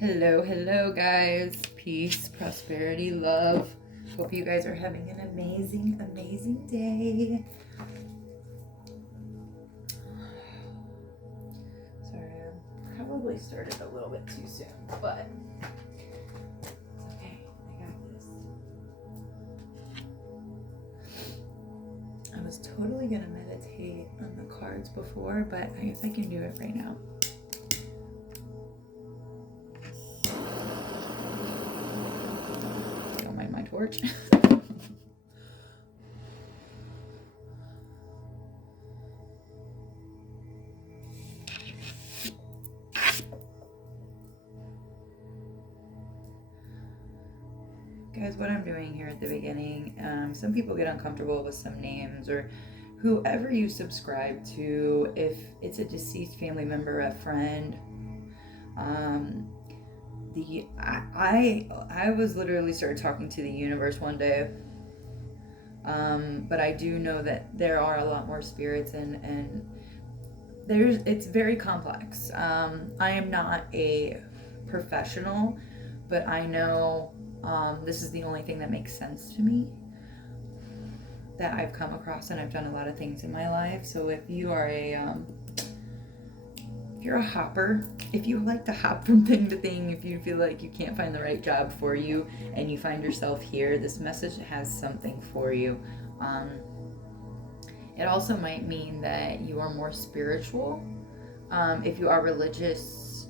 Hello, guys. Peace, prosperity, love. Hope you guys are having an amazing day. Sorry, I probably started a little bit too soon, but it's okay. I got this. I was totally gonna meditate on the cards before, but I guess I can do it right now. Don't mind my torch. Guys, what I'm doing here at the beginning, some people get uncomfortable with some names, or whoever you subscribe to, if it's a deceased family member, a friend. I was literally started talking to the universe one day, but I do know that there are a lot more spirits, and it's very complex. I am not a professional, but I know this is the only thing that makes sense to me that I've come across, and I've done a lot of things in my life. So if you are if you're a hopper, if you like to hop from thing to thing, if you feel like you can't find the right job for you and you find yourself here, this message has something for you. It also might mean that you are more spiritual. If you are religious,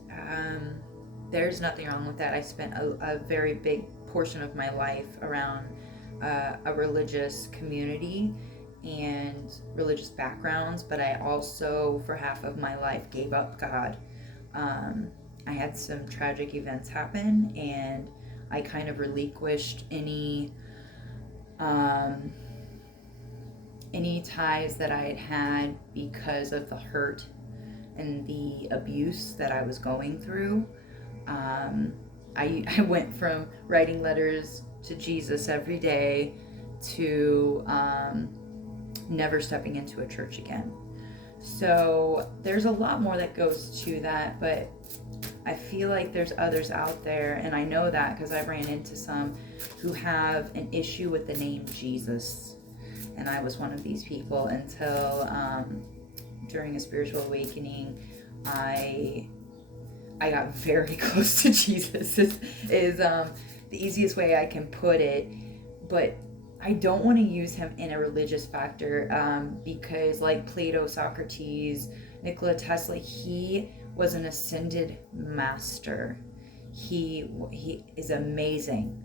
there's nothing wrong with that. I spent a very big portion of my life around a religious community and religious backgrounds, but I also, for half of my life, gave up God. I had some tragic events happen, and I kind of relinquished any ties that I had because of the hurt and the abuse that I was going through. I went from writing letters to Jesus every day to never stepping into a church again. So there's a lot more that goes to that, but I feel like there's others out there, and I know that because I ran into some who have an issue with the name Jesus. And I was one of these people until during a spiritual awakening, I got very close to Jesus is the easiest way I can put it. But I don't want to use him in a religious factor because, like Plato, Socrates, Nikola Tesla, he was an ascended master. He is amazing.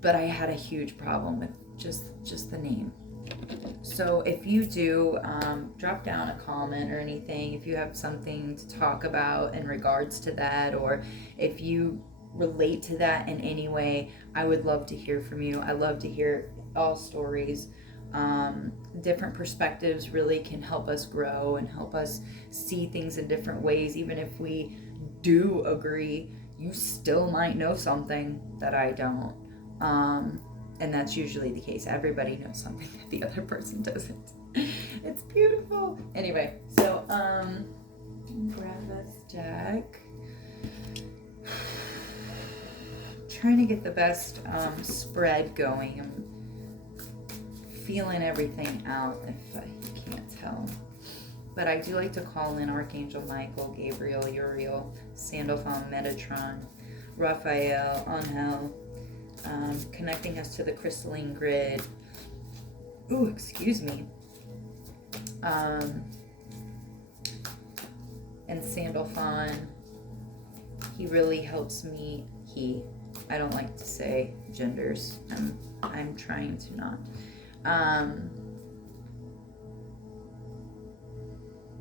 But I had a huge problem with just the name. So if you do, drop down a comment or anything if you have something to talk about in regards to that, or if you relate to that in any way. I would love to hear from you. I love to hear all stories. Different perspectives really can help us grow and help us see things in different ways. Even if we do agree, you still might know something that I don't. And that's usually the case. Everybody knows something that the other person doesn't. It's beautiful. Anyway, so grab this deck. Trying to get the best spread going. I'm feeling everything out, if you can't tell. But I do like to call in Archangel Michael, Gabriel, Uriel, Sandalphon, Metatron, Raphael, Angel, connecting us to the crystalline grid. Ooh, excuse me. And Sandalphon, he really helps me. I don't like to say genders. I'm trying to not.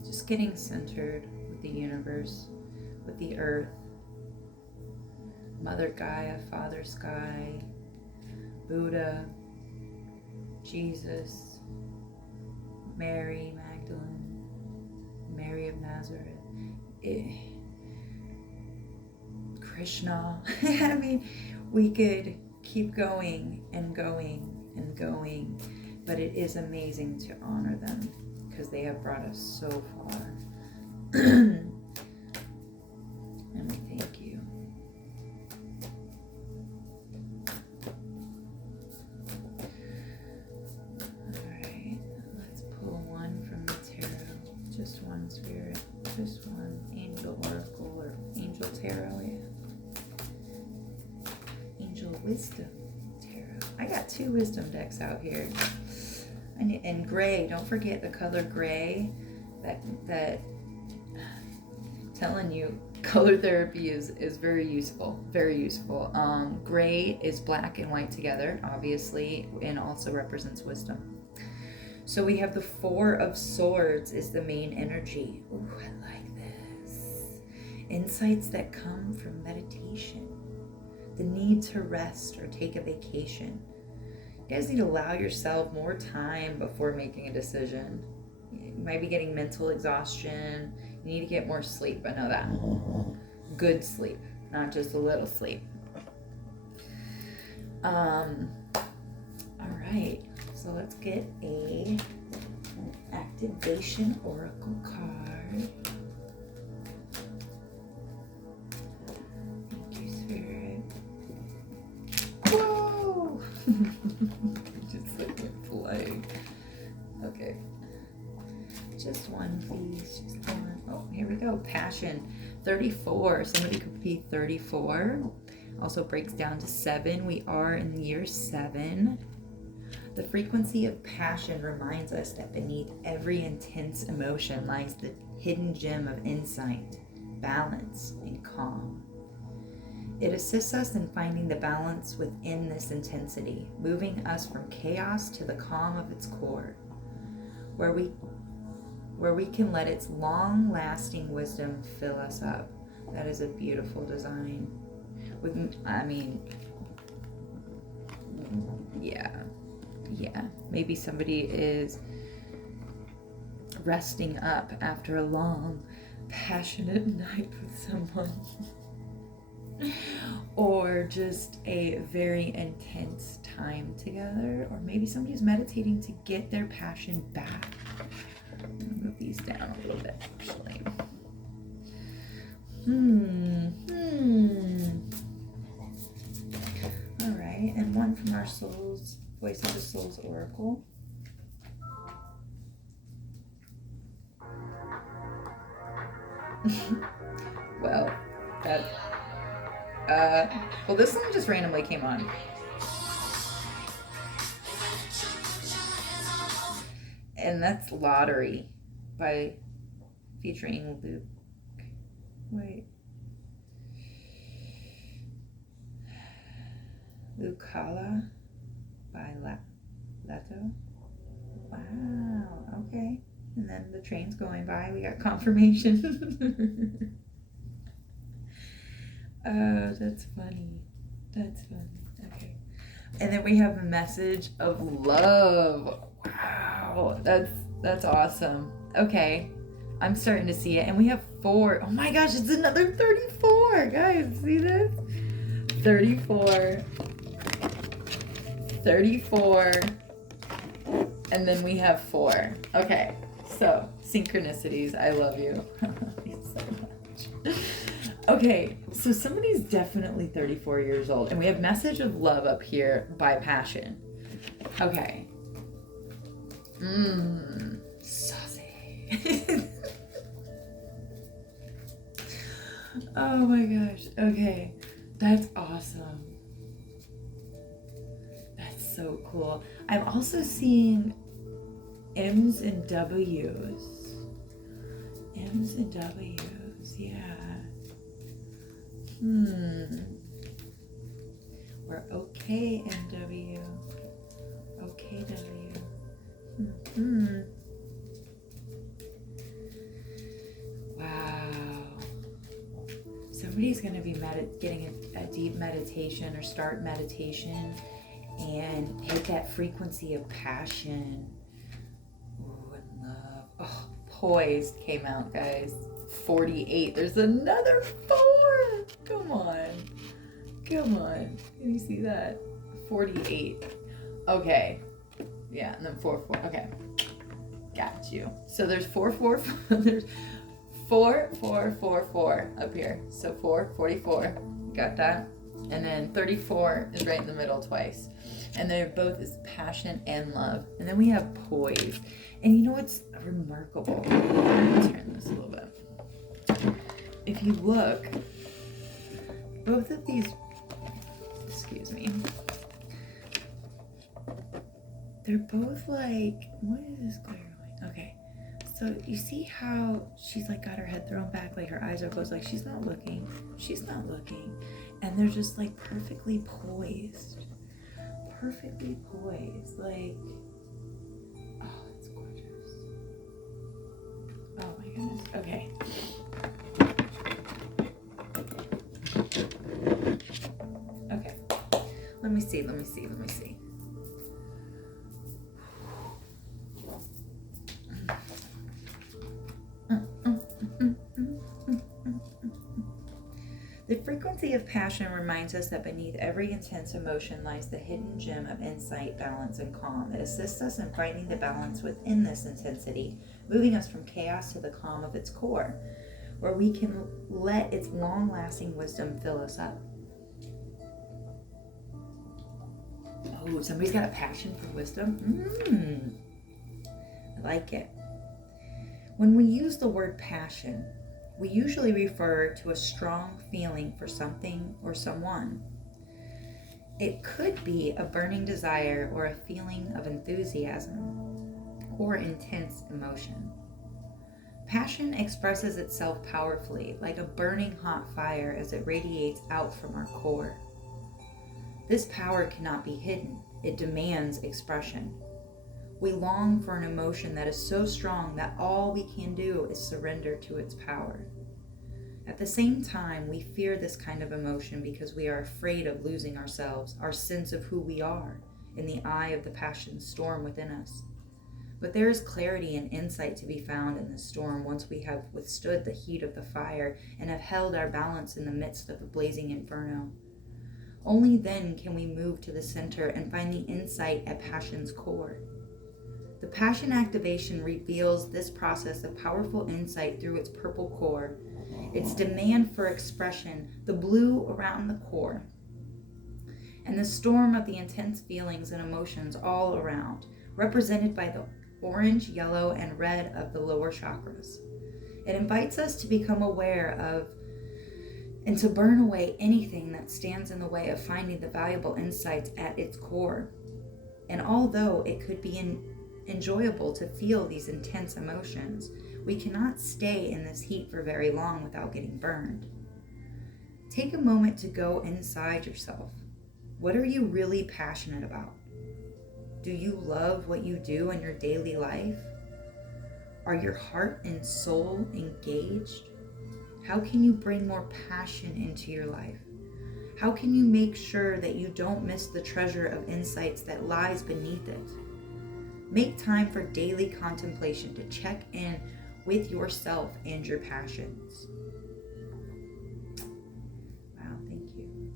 Just getting centered with the universe, with the earth. Mother Gaia, Father Sky, Buddha, Jesus, Mary Magdalene, Mary of Nazareth, Krishna. I mean, we could keep going and going and going, but it is amazing to honor them because they have brought us so far. And we thank you. Alright, let's pull one from the tarot. Just one, Spirit. Just one. Angel Oracle or Angel Tarot, yeah. Angel Wisdom Tarot. I got 2 wisdom decks out here. And gray, don't forget the color gray. That telling you, color therapy is very useful. Very useful. Gray is black and white together, obviously, and also represents wisdom. So we have the 4 of Swords is the main energy. Ooh, I like this. Insights that come from meditation. The need to rest or take a vacation. You guys need to allow yourself more time before making a decision. You might be getting mental exhaustion. You need to get more sleep. I know that. Good sleep, not just a little sleep. All right. So let's get a activation oracle card. Thank you, Spirit. Whoa! Just like went flying. Okay. Just one, please. Just one. Oh, here we go. Passion. 34. Somebody could be 34. Also breaks down to 7. We are in the year 7. The frequency of passion reminds us that beneath every intense emotion lies the hidden gem of insight, balance, and calm. It assists us in finding the balance within this intensity, moving us from chaos to the calm of its core, where we can let its long-lasting wisdom fill us up. That is a beautiful design. Yeah, maybe somebody is resting up after a long, passionate night with someone. Or just a very intense time together. Or maybe somebody's meditating to get their passion back. I'll move these down a little bit, actually. All right, and one from our Souls, Voice of the Souls Oracle. Well, this one just randomly came on. And that's Lottery featuring Luke. Lucala by Leto. Wow, okay. And then the train's going by. We got confirmation. Oh, that's funny. That's funny. Okay. And then we have a message of love. Wow, that's awesome. Okay. I'm starting to see it. And we have 4. Oh my gosh, it's another 34. Guys, see this? 34. 34. And then we have 4. Okay. So, synchronicities. I love you. So much. Okay, so somebody's definitely 34 years old. And we have message of love up here by Passion. Okay. Saucy. Oh my gosh. Okay. That's awesome. That's so cool. I'm also seeing M's and W's. M's and W's, yeah. We're okay, MW. Okay, W. Wow. Somebody's going to be getting a deep meditation or start meditation and hit that frequency of passion. Ooh, and love. Oh, Poised came out, guys. 48. There's another 4. Come on. Come on. Can you see that? 48. Okay. Yeah, and then 4. Okay. Got you. So there's 4. There's 4, 4, 4, 4 up here. So 4, 44. Got that? And then 34 is right in the middle twice. And they're both is passion and love. And then we have poise. And you know what's remarkable? I'm going to turn this a little bit. If you look, both of these, excuse me, they're both like, what is this glare going? Okay. So you see how she's like got her head thrown back, like her eyes are closed, like she's not looking. She's not looking. And they're just like perfectly poised. Perfectly poised. Like, oh, it's gorgeous. Oh my goodness. Okay. Okay. Let me see. The frequency of passion reminds us that beneath every intense emotion lies the hidden gem of insight, balance, and calm. It assists us in finding the balance within this intensity, moving us from chaos to the calm of its core, where we can let its long-lasting wisdom fill us up. Oh, somebody's got a passion for wisdom? I like it. When we use the word passion, we usually refer to a strong feeling for something or someone. It could be a burning desire or a feeling of enthusiasm or intense emotion. Passion expresses itself powerfully, like a burning hot fire as it radiates out from our core. This power cannot be hidden. It demands expression. We long for an emotion that is so strong that all we can do is surrender to its power. At the same time, we fear this kind of emotion because we are afraid of losing ourselves, our sense of who we are, in the eye of the passion storm within us. But there is clarity and insight to be found in this storm once we have withstood the heat of the fire and have held our balance in the midst of the blazing inferno. Only then can we move to the center and find the insight at passion's core. The passion activation reveals this process of powerful insight through its purple core, its demand for expression, the blue around the core, and the storm of the intense feelings and emotions all around, represented by the orange, yellow, and red of the lower chakras. It invites us to become aware of and to burn away anything that stands in the way of finding the valuable insights at its core. And although it could be enjoyable to feel these intense emotions, we cannot stay in this heat for very long without getting burned. Take a moment to go inside yourself. What are you really passionate about? Do you love what you do in your daily life? Are your heart and soul engaged? How can you bring more passion into your life? How can you make sure that you don't miss the treasure of insights that lies beneath it? Make time for daily contemplation to check in with yourself and your passions. Wow, thank you.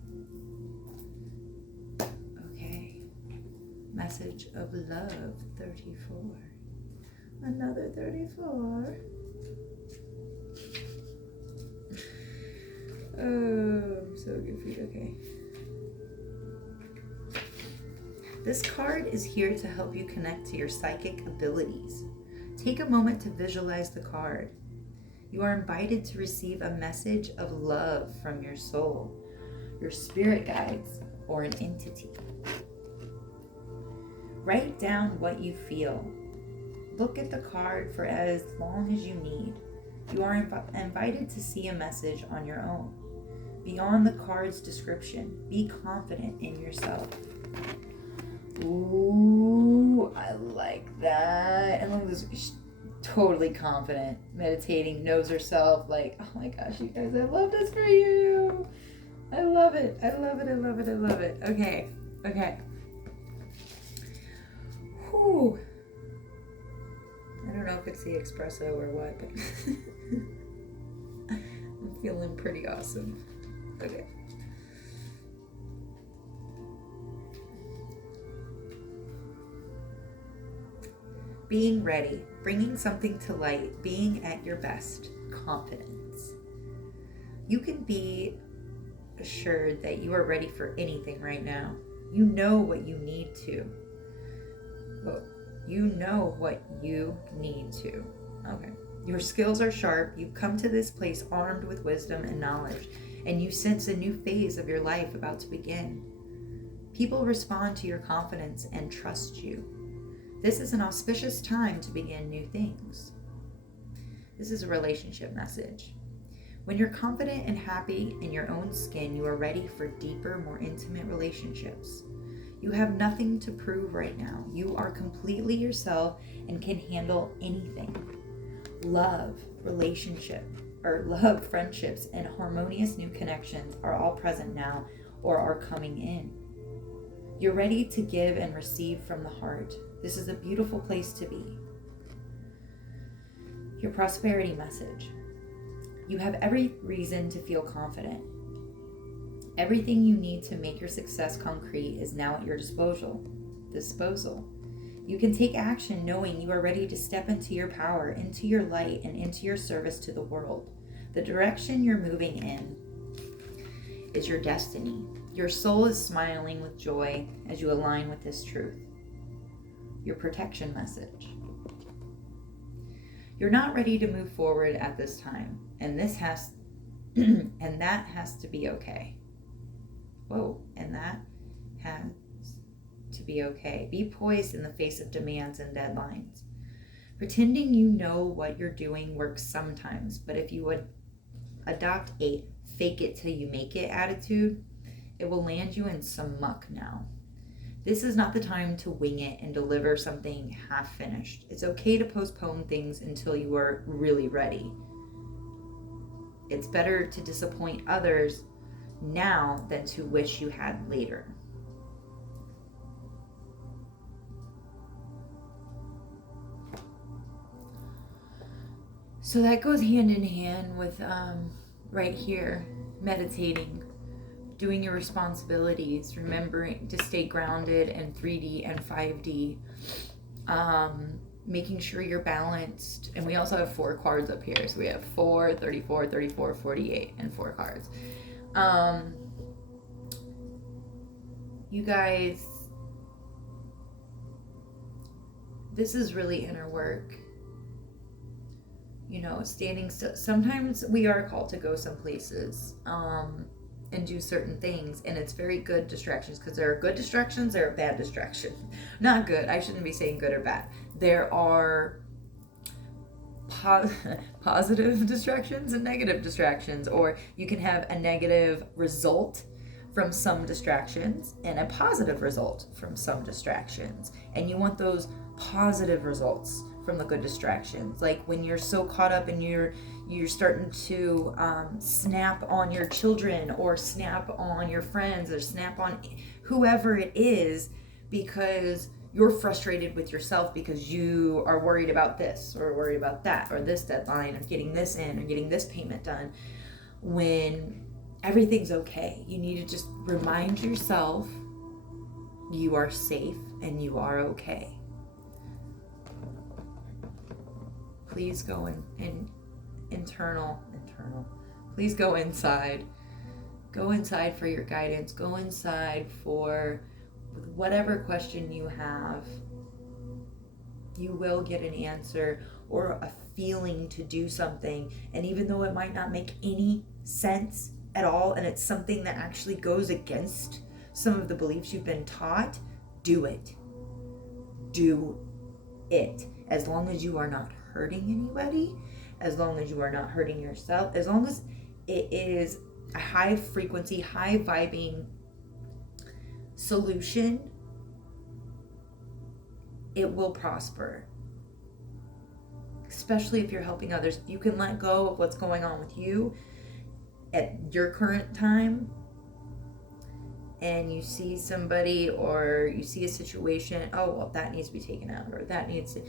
Okay. Message of love, 34. Another 34. Oh, I'm so goofy. Okay. This card is here to help you connect to your psychic abilities. Take a moment to visualize the card. You are invited to receive a message of love from your soul, your spirit guides, or an entity. Write down what you feel. Look at the card for as long as you need. You are invited to see a message on your own. Beyond the card's description, be confident in yourself. Ooh, I like that. And look, this totally confident, meditating, knows herself. Like, oh my gosh, you guys, I love this for you. I love it. I love it. I love it. I love it. Okay. Whew. I don't know if it's the espresso or what, but I'm feeling pretty awesome. Okay. Being ready, bringing something to light, being at your best. confidence. You can be assured that you are ready for anything right now. You know what you need to. Well, you know what you need to. Okay. Your skills are sharp. You've come to this place armed with wisdom and knowledge, and you sense a new phase of your life about to begin. People respond to your confidence and trust you. This is an auspicious time to begin new things. This is a relationship message. When you're confident and happy in your own skin, you are ready for deeper, more intimate relationships. You have nothing to prove right now. You are completely yourself and can handle anything. Love, friendships, and harmonious new connections are all present now or are coming in. You're ready to give and receive from the heart. This is a beautiful place to be. Your prosperity message. You have every reason to feel confident. Everything you need to make your success concrete is now at your disposal. You can take action knowing you are ready to step into your power, into your light, and into your service to the world. The direction you're moving in is your destiny. Your soul is smiling with joy as you align with this truth. Your protection message. You're not ready to move forward at this time, and that has to be okay. And that has to be okay. Be poised in the face of demands and deadlines. Pretending you know what you're doing works sometimes, but if you would adopt a fake it till you make it attitude, it will land you in some muck now. This is not the time to wing it and deliver something half finished. It's okay to postpone things until you are really ready. It's better to disappoint others now than to wish you had later. So that goes hand in hand with right here, meditating, doing your responsibilities, remembering to stay grounded in 3D and 5D, making sure you're balanced. And we also have 4 cards up here. So we have 4, 34, 34, 48, and 4 cards. You guys, this is really inner work. Standing still. Sometimes we are called to go some places and do certain things, and it's very good distractions, because there are good distractions, there are bad distractions. Not good. I shouldn't be saying good or bad. There are positive distractions and negative distractions, or you can have a negative result from some distractions and a positive result from some distractions, and you want those positive results from the good distractions. Like when you're so caught up and you're starting to snap on your children, or snap on your friends, or snap on whoever it is, because you're frustrated with yourself because you are worried about this or worried about that, or this deadline, or getting this in, or getting this payment done, when everything's okay. You need to just remind yourself you are safe and you are okay. Please go in internal. Please go inside. Go inside for your guidance. Go inside for whatever question you have. You will get an answer or a feeling to do something. And even though it might not make any sense at all, and it's something that actually goes against some of the beliefs you've been taught, do it. Do it. As long as you are not hurting anybody, as long as you are not hurting yourself, as long as it is a high frequency, high vibing solution, it will prosper. Especially if you're helping others. If you can let go of what's going on with you at your current time, and you see somebody or you see a situation, oh, well, that needs to be taken out, or that needs to,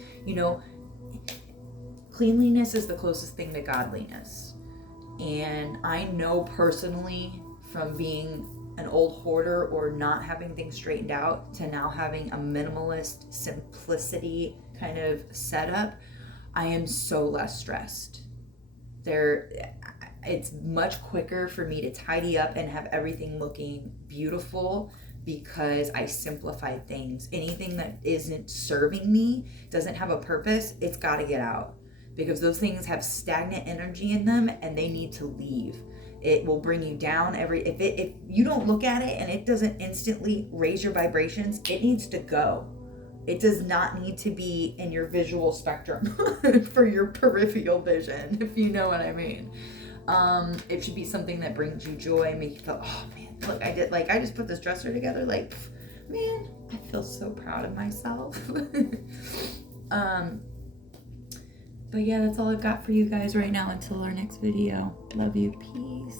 cleanliness is the closest thing to godliness. And I know personally, from being an old hoarder or not having things straightened out to now having a minimalist simplicity kind of setup, I am so less stressed. It's much quicker for me to tidy up and have everything looking beautiful because I simplify things. Anything that isn't serving me, doesn't have a purpose, it's got to get out, because those things have stagnant energy in them and they need to leave. It will bring you down. If you don't look at it and it doesn't instantly raise your vibrations, it needs to go. It does not need to be in your visual spectrum for your peripheral vision, if you know what I mean. It should be something that brings you joy, make you feel, oh man, look, I just put this dresser together. Like, man, I feel so proud of myself. But yeah, that's all I've got for you guys right now until our next video. Love you. Peace.